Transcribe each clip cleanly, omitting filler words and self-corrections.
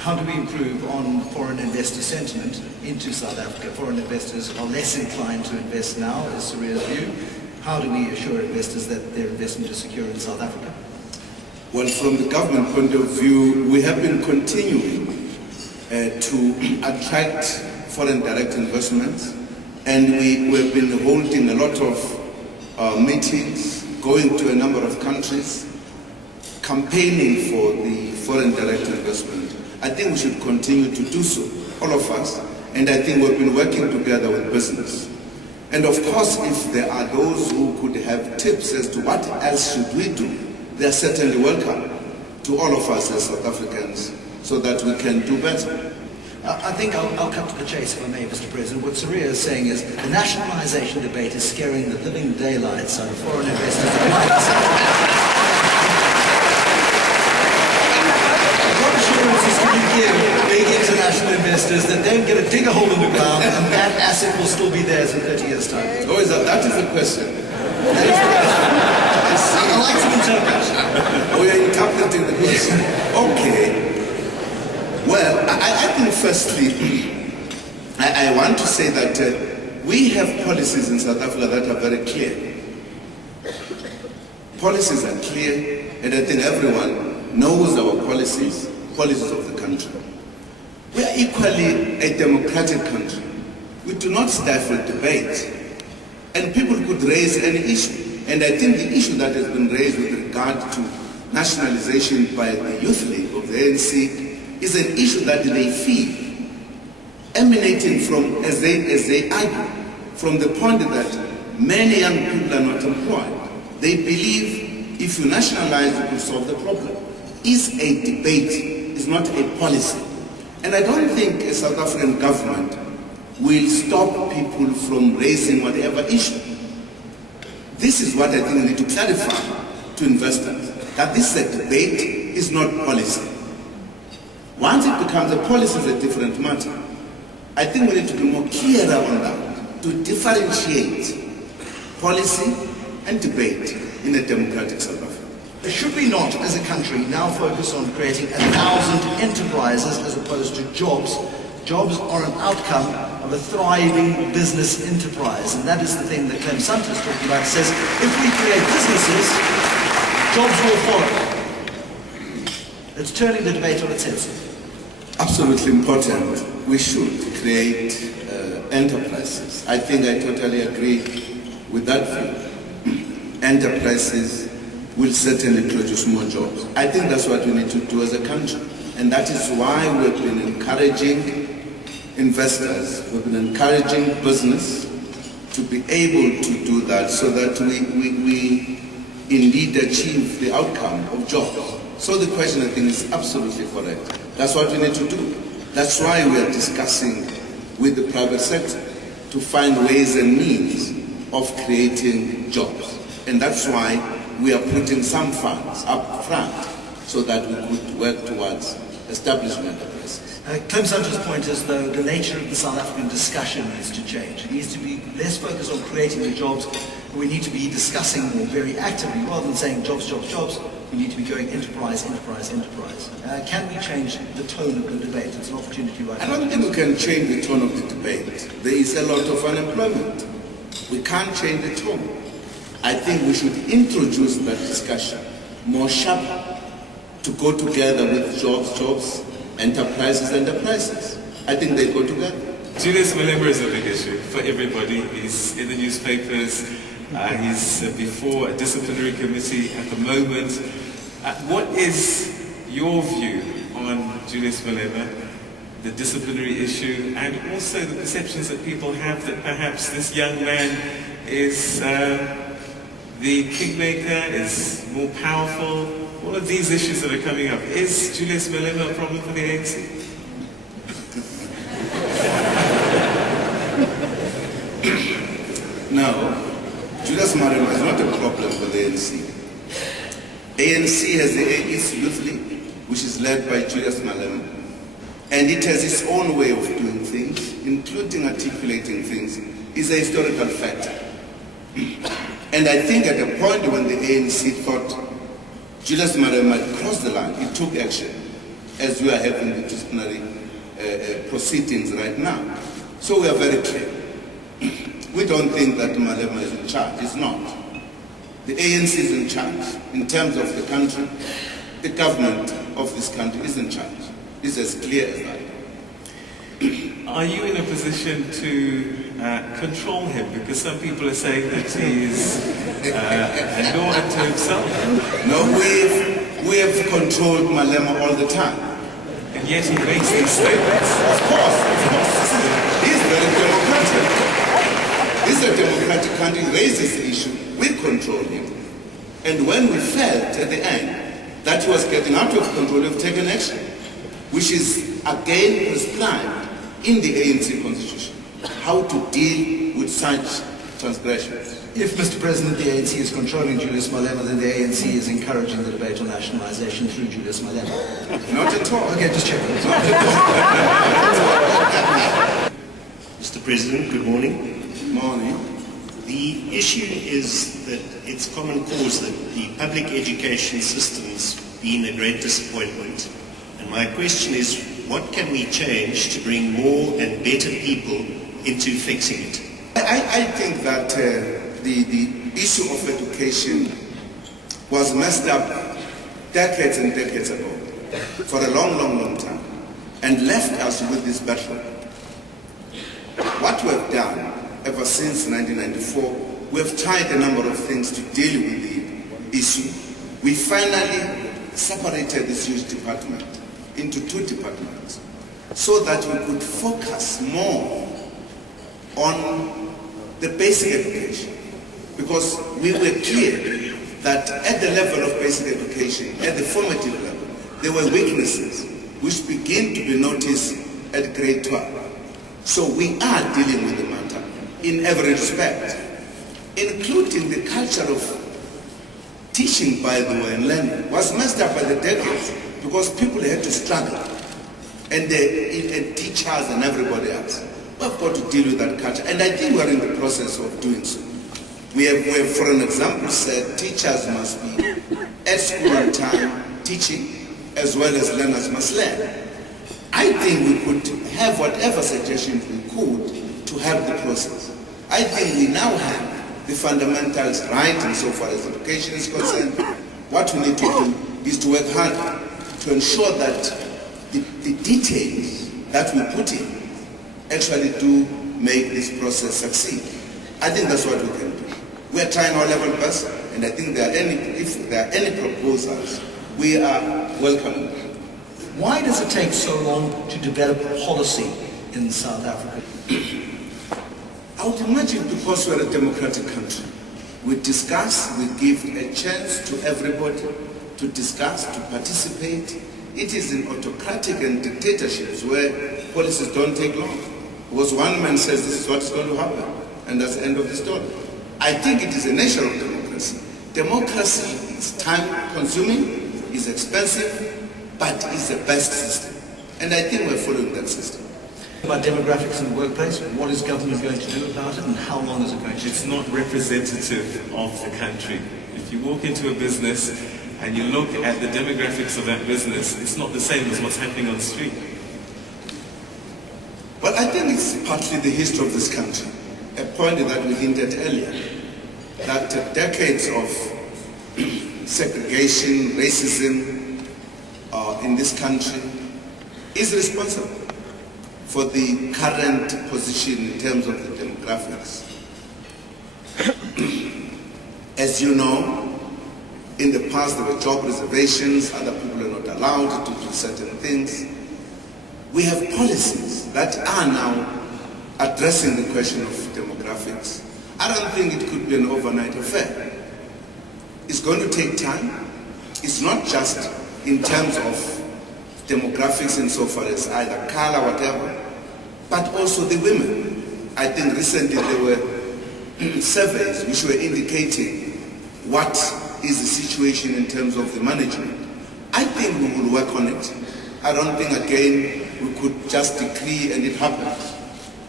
How do we improve on foreign investor sentiment into South Africa? Foreign investors are less inclined to invest now, is Suria's view. How do we assure investors that their investment is secure in South Africa? Well, from the government point of view, we have been continuing to attract foreign direct investments, and we've been holding a lot of meetings, going to a number of countries, campaigning for the foreign direct investment. I think we should continue to do so, all of us, and I think we've been working together with business. And of course, if there are those who could have tips as to what else should we do, they are certainly welcome to all of us as South Africans so that we can do better. I think I'll cut to the chase, if I may, Mr. President. What Suria is saying is the nationalisation debate is scaring the living daylights out of foreign investors. What assurances can you give big international investors that they get a dig a hole in the ground and that asset will still be theirs in 30 years' time? Oh, that is the question. That is the question. I like to interpret. We are interpreting the question. Okay. Well, I think firstly, I want to say that we have policies in South Africa that are very clear. Policies are clear, and I think everyone knows our policies of the country. We are equally a democratic country. We do not stifle debate, and people could raise any issue. And I think the issue that has been raised with regard to nationalization by the Youth League of the ANC is an issue that they feel emanating from, as they argue, from the point that many young people are not employed. They believe if you nationalize, you will solve the problem. Is a debate, is not a policy. And I don't think a South African government will stop people from raising whatever issue. This is what I think we need to clarify to investors, that this is a debate, is not policy. Once it becomes a policy, it's a different matter. I think we need to be more clearer on that, to differentiate policy and debate in a democratic South Africa. Should we not, as a country, now focus on creating 1,000 enterprises as opposed to jobs? Jobs are an outcome of a thriving business enterprise, and that is the thing that Clem Sandton is talking about. It says, if we create businesses, jobs will follow. It's turning the debate on its head. Absolutely important. We should create enterprises. I think I totally agree with that view. Enterprises will certainly produce more jobs. I think that's what we need to do as a country. And that is why we've been encouraging investors, we've been encouraging business to be able to do that so that we indeed achieve the outcome of jobs. So the question, I think, is absolutely correct. That's what we need to do. That's why we are discussing with the private sector to find ways and means of creating jobs. And that's why we are putting some funds up front so that we could work towards establishment enterprises. Clem Sandton's point is, though, the nature of the South African discussion needs to change. It needs to be less focused on creating the jobs. We need to be discussing more very actively, rather than saying jobs, jobs, jobs. We need to be going enterprise, enterprise, enterprise. Can we change the tone of the debate? It's an opportunity right now. I don't think we can change the tone of the debate. There is a lot of unemployment. We can't change the tone. I think we should introduce that discussion more sharp to go together with jobs, jobs, enterprises, enterprises. I think they go together. Julius Malema is a big issue for everybody. He's in the newspapers. He's before a disciplinary committee at the moment. What is your view on Julius Malema, the disciplinary issue, and also the perceptions that people have that perhaps this young man is the kingmaker, is more powerful? All of these issues that are coming up. Is Julius Malema a problem for the ANC? No. Julius Malema is not a problem for the ANC. ANC has the ANC Youth League, which is led by Julius Malema, and it has its own way of doing things, including articulating things. It's a historical fact. And I think at a point when the ANC thought Julius Malema had crossed the line, it took action. as we are having the disciplinary proceedings right now. So we are very clear. We don't think that Malema is in charge. It's not. The ANC is in charge. In terms of the country, the government of this country is in charge. It's as clear as that. Are you in a position to control him? Because some people are saying that he's a law unto himself. No, we have controlled Malema all the time. And yet he makes these statements. Of course. He's very democratic. This is a democratic country. He raises the issue. We control him. And when we felt at the end that he was getting out of control, we've taken action, which is again prescribed in the ANC constitution, how to deal with such transgressions. If, Mr. President, the ANC is controlling Julius Malema, then the ANC is encouraging the debate on nationalisation through Julius Malema. Not at all. Okay, just checking. Mr. President, good morning. Morning. The issue is that it's common cause that the public education system's been a great disappointment. And my question is, what can we change to bring more and better people into fixing it? I think that the issue of education was messed up decades and decades ago, for a long, long, long time, and left us with this battle. What we have done ever since 1994, we have tried a number of things to deal with the issue. We finally separated this huge department into two departments so that we could focus more on the basic education, because we were clear that at the level of basic education, at the formative level, there were weaknesses which begin to be noticed at grade 12. So we are dealing with the matter in every respect, including the culture of teaching, by the way, and learning was messed up by the decades because people had to struggle, and teachers and everybody else. We've got to deal with that culture, and I think we're in the process of doing so. We have, for an example, said teachers must be at school on time teaching, as well as learners must learn. I think we could have whatever suggestions we could to help the process. I think we now have the fundamentals right insofar as education is concerned. What we need to do is to work hard to ensure that the details that we put in actually do make this process succeed. I think that's what we can do. We are trying our level best, and I think if there are any proposals, we are welcoming them. Why does it take so long to develop policy in South Africa? I would imagine because we're a democratic country. We discuss, we give a chance to everybody to discuss, to participate. It is in autocratic and dictatorships where policies don't take long. Because one man says this is what's going to happen, and that's the end of the story. I think it is a nature of democracy. Democracy is time-consuming, is expensive, but it's the best system. And I think we're following that system. About demographics in the workplace, what is government going to do about it, and how long is it going to take? It's not representative of the country. If you walk into a business and you look at the demographics of that business, it's not the same as what's happening on the street. But I think it's partly the history of this country. A point that we hinted earlier, that decades of segregation, racism in this country is responsible for the current position in terms of the demographics. As you know, in the past there were job reservations, other people are not allowed to do certain things. We have policies that are now addressing the question of demographics. I don't think it could be an overnight affair. It's going to take time. It's not just in terms of demographics insofar as either color, whatever, but also the women. I think recently there were surveys which were indicating what is the situation in terms of the management. I think we will work on it. I don't think, again, we could just decree and it happens.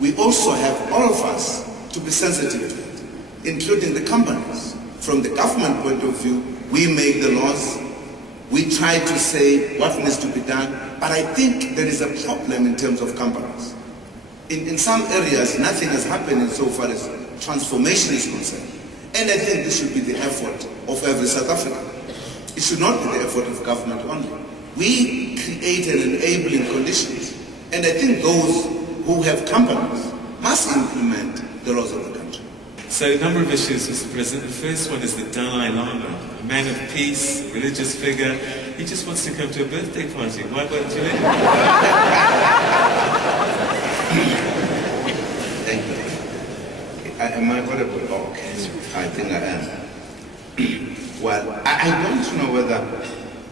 We also have, all of us, to be sensitive to it, including the companies. From the government point of view, we make the laws, We try to say what needs to be done, but I think there is a problem in terms of companies. In some areas, nothing has happened so far as transformation is concerned. And I think this should be the effort of every South African. It should not be the effort of government only. We create an enabling conditions, and I think those who have companies must implement the laws of the country. So a number of issues, Mr. President. The first one is the Dalai Lama, a man of peace, religious figure. He just wants to come to a birthday party. Why won't you let him? Thank you. Am I audible? Okay, I think I am. Well, I don't know whether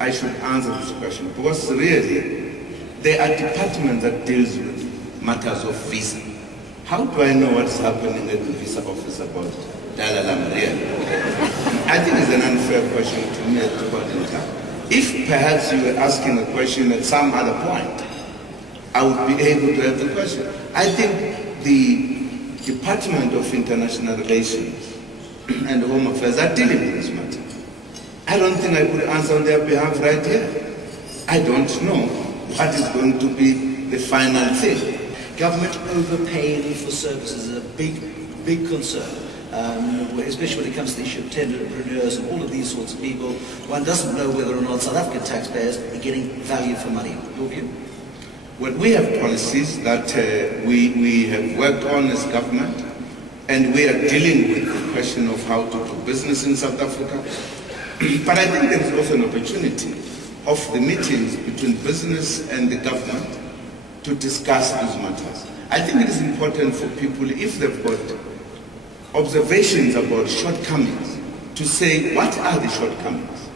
I should answer this question, because really there are departments that deals with matters of visa. How do I know what's happening at the visa office about Dalai Lama? I think it's an unfair question to me at the point in time. If perhaps you were asking a question at some other point, I would be able to have the question. I think the Department of International Relations and Home Affairs are dealing with this matter. I don't think I could answer on their behalf right here. I don't know what is going to be the final thing. Government overpaying for services is a big concern, especially when it comes to the issue of tenderpreneurs and all of these sorts of people. One doesn't know whether or not South African taxpayers are getting value for money. Your view? Well, we have policies that we have worked on as government, and we are dealing with the question of how to do business in South Africa. But I think there is also an opportunity of the meetings between business and the government to discuss these matters. I think it is important for people, if they've got observations about shortcomings, to say what are the shortcomings,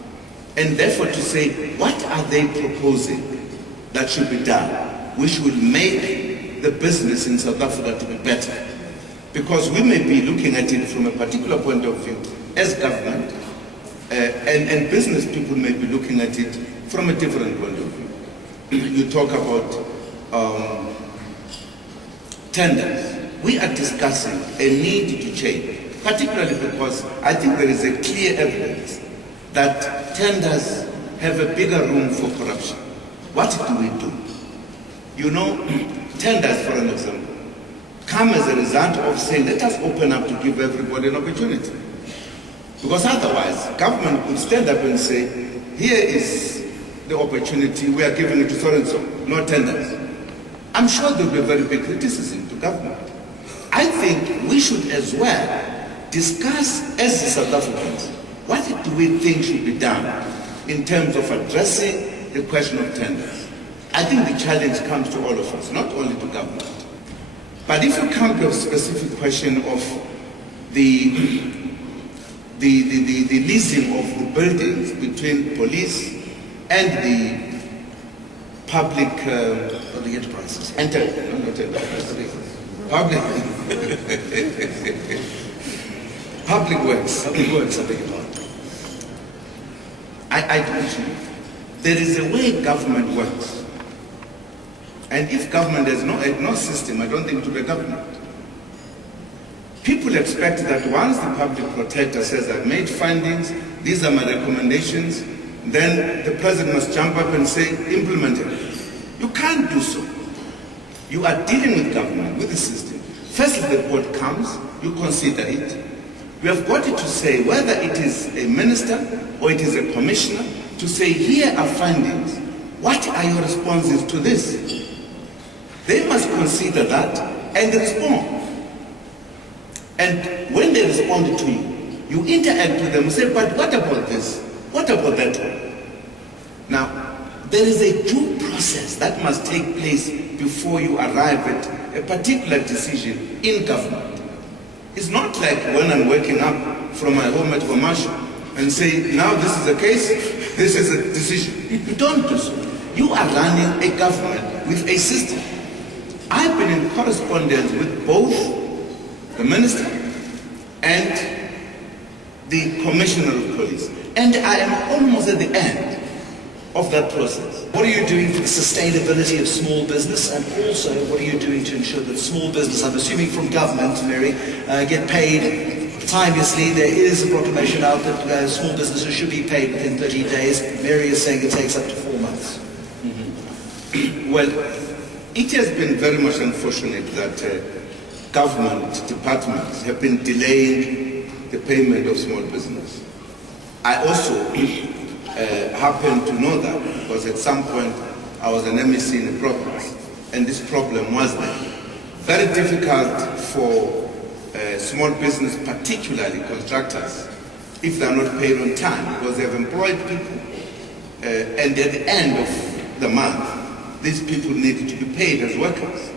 and therefore to say what are they proposing that should be done, which will make the business in South Africa to be better. Because we may be looking at it from a particular point of view as government, and business people may be looking at it from a different point of view. You talk about tenders. We are discussing a need to change, particularly because I think there is a clear evidence that tenders have a bigger room for corruption. What do we do? You know, tenders, for an example, come as a result of saying, let us open up to give everybody an opportunity. Because otherwise, government could stand up and say, here is the opportunity, we are giving it to so and so, no tenders. I'm sure there will be a very big criticism to government. I think we should as well discuss as the South Africans, what do we think should be done in terms of addressing the question of tenders. I think the challenge comes to all of us, not only to government. But if you come to a specific question of the leasing of the buildings between police and the public enterprises. Public works. Public works, I beg your pardon. I don't know. There is a way government works. And if government has no system, I don't think it will be government. People expect that once the public protector says, I've made findings, these are my recommendations, then the president must jump up and say, implement it. You can't do so. You are dealing with government, with the system. First, the report comes, you consider it. You have got it to say whether it is a minister or it is a commissioner, to say, here are findings. What are your responses to this? They must consider that and respond. And when they respond to you, you interact with them and say, but what about this? What about that one? Now, there is a due process that must take place before you arrive at a particular decision in government. It's not like when I'm waking up from my home at commercial and say, now this is a case, this is a decision. You don't do so. You are running a government with a system. I've been in correspondence with both the minister and the commissioner of police. And I am almost at the end of that process. What are you doing for the sustainability of small business, and also what are you doing to ensure that small business, I'm assuming from government, Mary, get paid Timelessly, there is a proclamation out that small businesses should be paid within 30 days. Mary is saying it takes up to 4 months. Well, it has been very much unfortunate that government departments have been delaying the payment of small business. I also happen to know that because at some point I was an MEC in the province, and this problem was there. Very difficult for small business, particularly contractors, if they are not paid on time, because they have employed people, and at the end of the month, these people need to be paid as workers.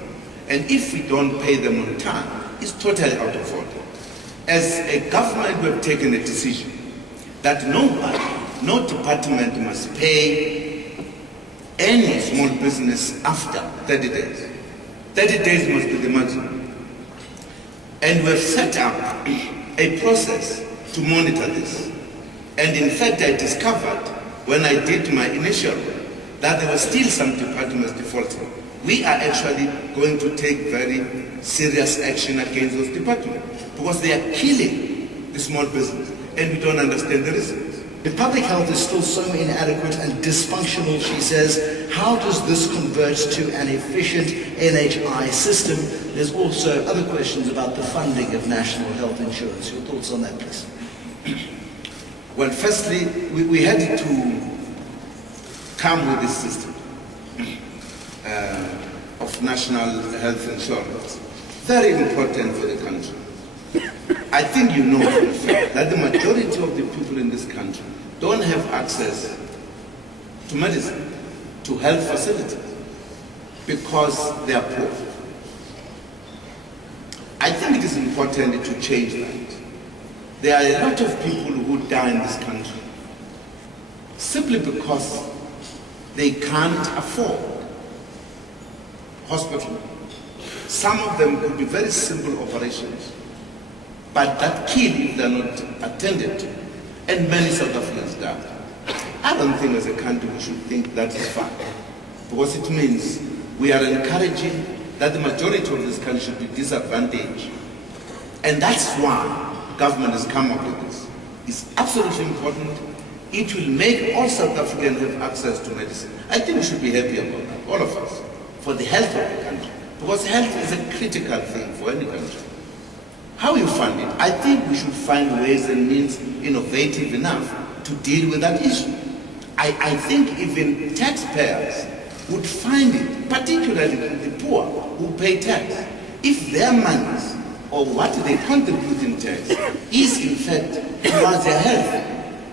And if we don't pay them on time, it's totally out of order. As a government, we have taken a decision that nobody, no department must pay any small business after 30 days. 30 days must be the maximum. And we've set up a process to monitor this. And in fact, I discovered when I did my initial work that there were still some departments defaulting. We are actually going to take very serious action against those departments because they are killing the small business and we don't understand the reasons. The public health is still so inadequate and dysfunctional, she says. How does this convert to an efficient NHI system? There's also other questions about the funding of national health insurance. Your thoughts on that, please? Well, firstly, we had to come with this system of national health insurance. Very important for the country. I think you know for a fact that the majority of the people in this country don't have access to medicine, to health facilities, because they are poor. I think it is important to change that. There are a lot of people who die in this country simply because they can't afford hospital. Some of them could be very simple operations, but that kill if they're not attended to. And many South Africans die. I don't think as a country we should think that is fine, because it means we are encouraging that the majority of this country should be disadvantaged. And that's why government has come up with this. It's absolutely important. It will make all South Africans have access to medicine. I think we should be happy about that, all of us, for the health of the country. Because health is a critical thing for any country. How you fund it? I think we should find ways and means innovative enough to deal with that issue. I think even taxpayers would find it, particularly the poor who pay tax, if their monies or what they contribute in tax is in fact towards their health,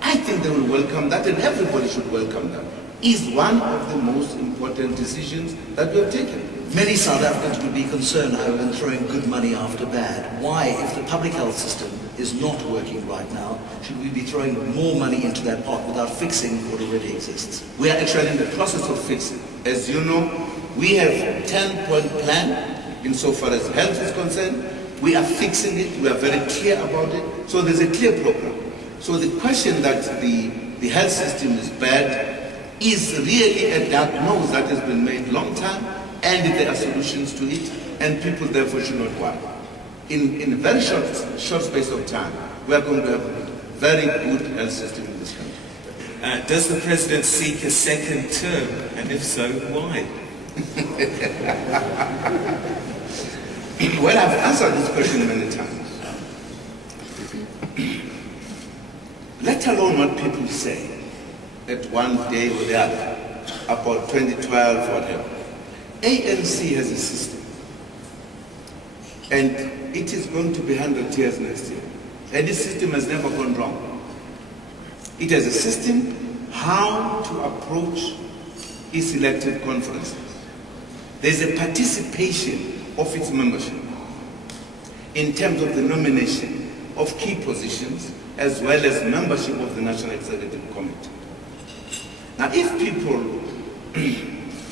I think they will welcome that, and everybody should welcome that. Is one of the most important decisions that we have taken. Many South Africans would be concerned, however, in throwing good money after bad. Why, if the public health system is not working right now, should we be throwing more money into that pot without fixing what already exists? We are actually in the process of fixing. As you know, we have a 10-point plan insofar as health is concerned. We are fixing it. We are very clear about it. So there's a clear program. So the question that the health system is bad is really a diagnosis that has been made long time, and there are solutions to it, and people therefore should not worry. In a very short space of time, we are going to have a very good health system in this country. Does the President seek a second term, and if so, why? Well, I've answered this question many times. Let alone what people say at one day or the other about 2012 or whatever. ANC has a system, and it is going to be 100 years next year. And this system has never gone wrong. It has a system how to approach its elected conferences. There's a participation of its membership in terms of the nomination of key positions as well as membership of the National Executive Committee. Now, if people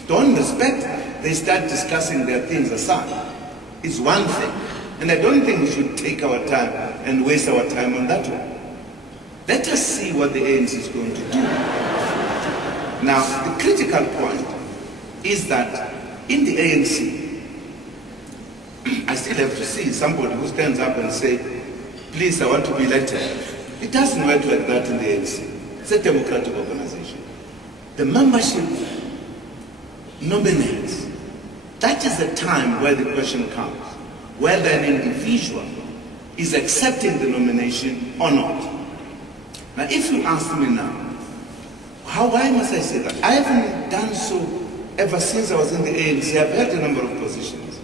don't respect that, they start discussing their things aside. It's one thing. And I don't think we should take our time and waste our time on that one. Let us see what the ANC is going to do. Now, the critical point is that in the ANC, I still have to see somebody who stands up and say, please, I want to be elected. It doesn't work like that in the ANC. It's a democratic organization. The membership nominates. That is the time where the question comes, whether an individual is accepting the nomination or not. Now, if you ask me now, why must I say that? I haven't done so ever since I was in the ANC. I've held a number of positions.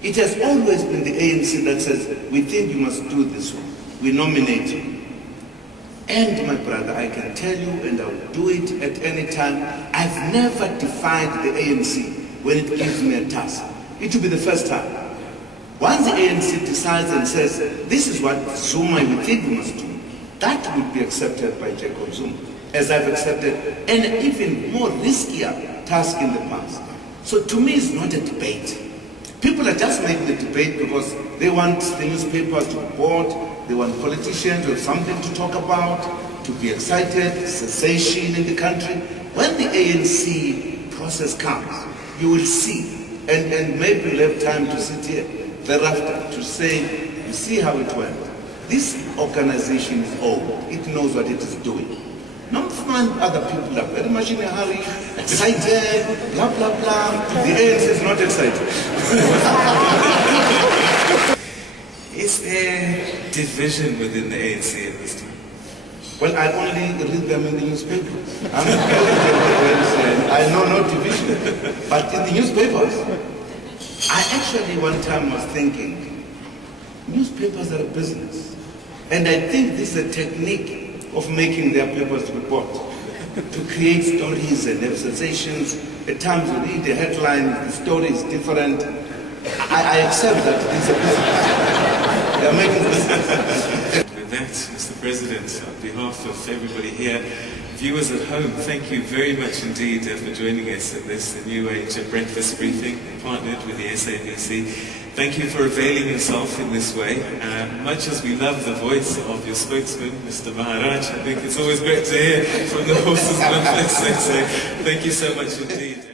It has always been the ANC that says, we think you must do this one. We nominate you. And my brother, I can tell you, and I will do it at any time, I've never defied the ANC when it gives me a task. It will be the first time. Once the ANC decides and says, this is what Zuma we think we must do, that would be accepted by Jacob Zuma, as I've accepted an even more riskier task in the past. So to me, it's not a debate. People are just making the debate because they want the newspapers to be bored, they want politicians to have something to talk about, to be excited, cessation in the country. When the ANC process comes, you will see, and maybe we'll have time to sit here thereafter to say, you see how it went. This organization is old, it knows what it is doing. Not find other people are very much in a hurry, excited, blah, blah, blah. The ANC is not excited. Is there division within the ANC at this time? Well, I only read them in the newspapers. I know no division. But in the newspapers, I actually one time was thinking, newspapers are a business. And I think this is a technique of making their papers report, to create stories and have sensations. At times you read the headline, the story is different. I accept that it's a business. They are making business. With that, Mr. President, on behalf of everybody here, viewers at home, thank you very much indeed for joining us at this New Age breakfast briefing partnered with the SABC. Thank you for availing yourself in this way. Much as we love the voice of your spokesman, Mr. Maharaj, I think it's always great to hear from the horse's mouth. So thank you so much indeed.